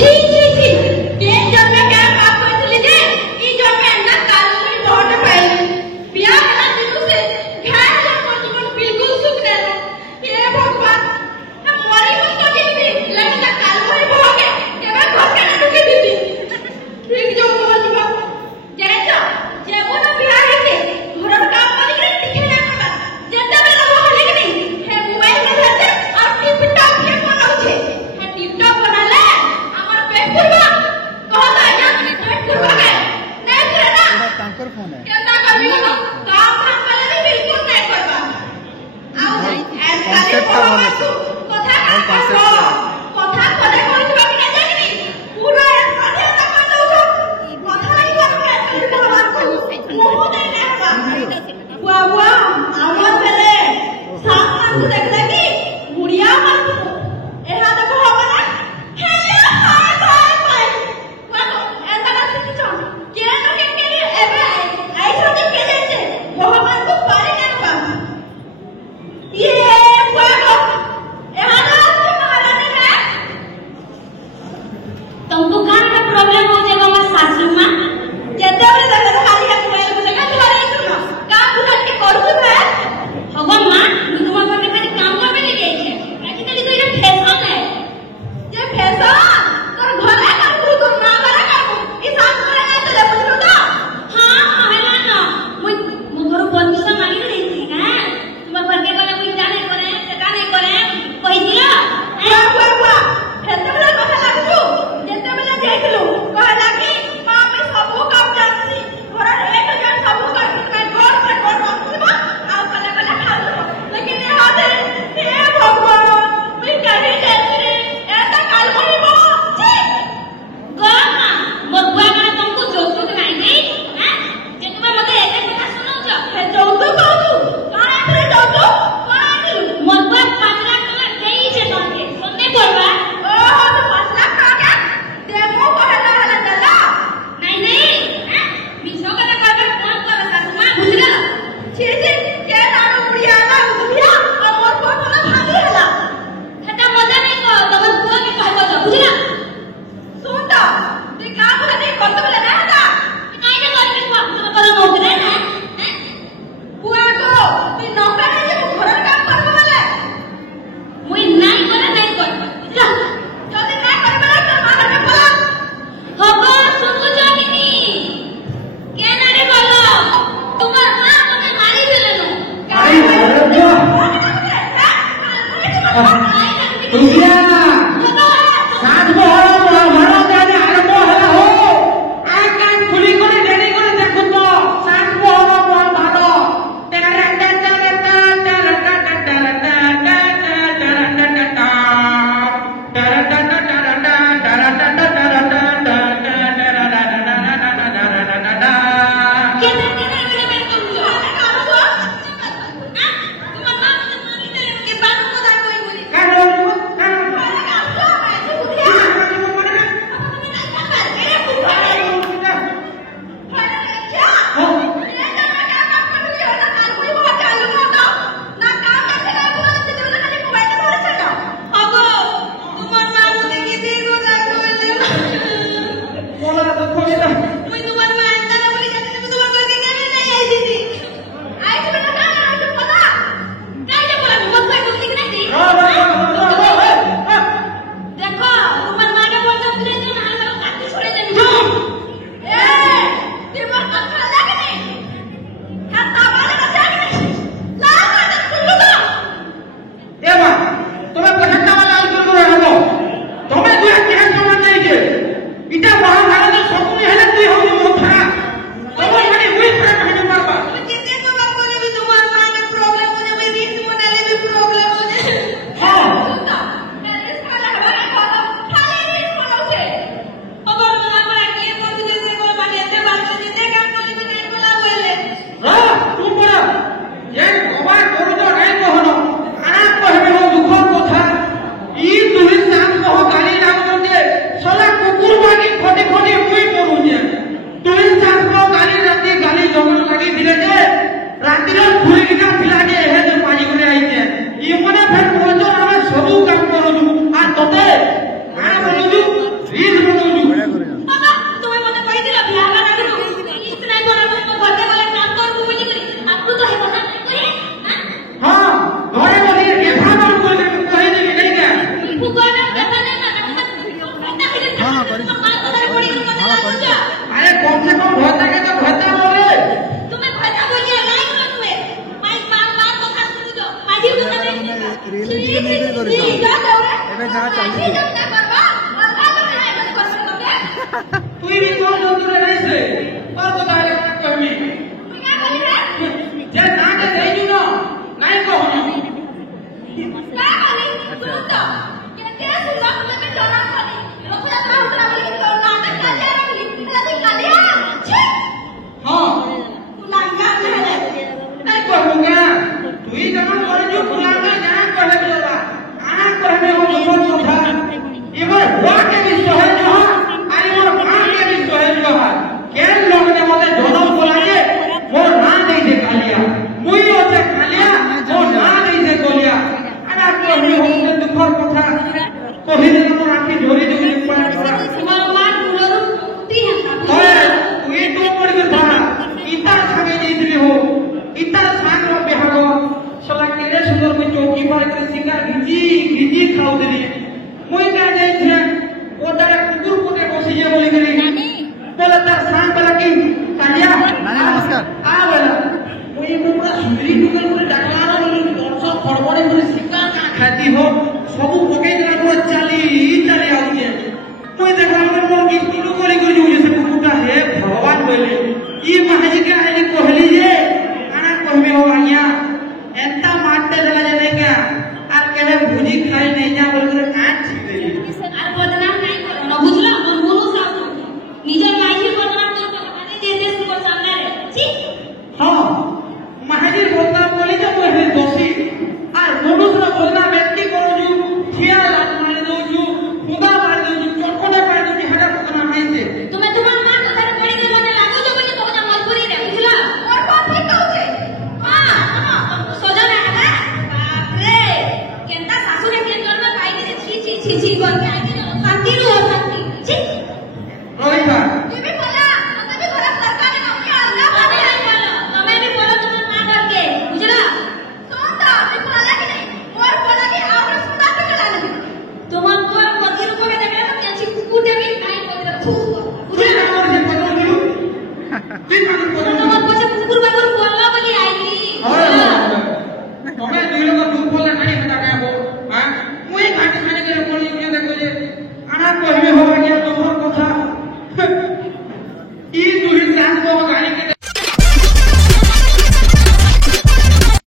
छी छी छी बेन जब मैं क्या बात कर चली जे ई जो मैं ना काली बहुत पाई बिया ना दिनु से घर जो को जीवन बिल्कुल सुख देना हे भगवान हम मोरी को तो कितनी लगता काल होई भोगे केबे घर के ना ढुके दीदी ठीक जो को जीवन जेजा जेबो ना बिया है घर का मालिक ने टिके ना पड़ा जेता में रहो बोले कि नहीं हे मोबाइल में रहते और टिकटॉक के बनाऊ छे हे टिकटॉक बनाले हमर पेट କରିଛି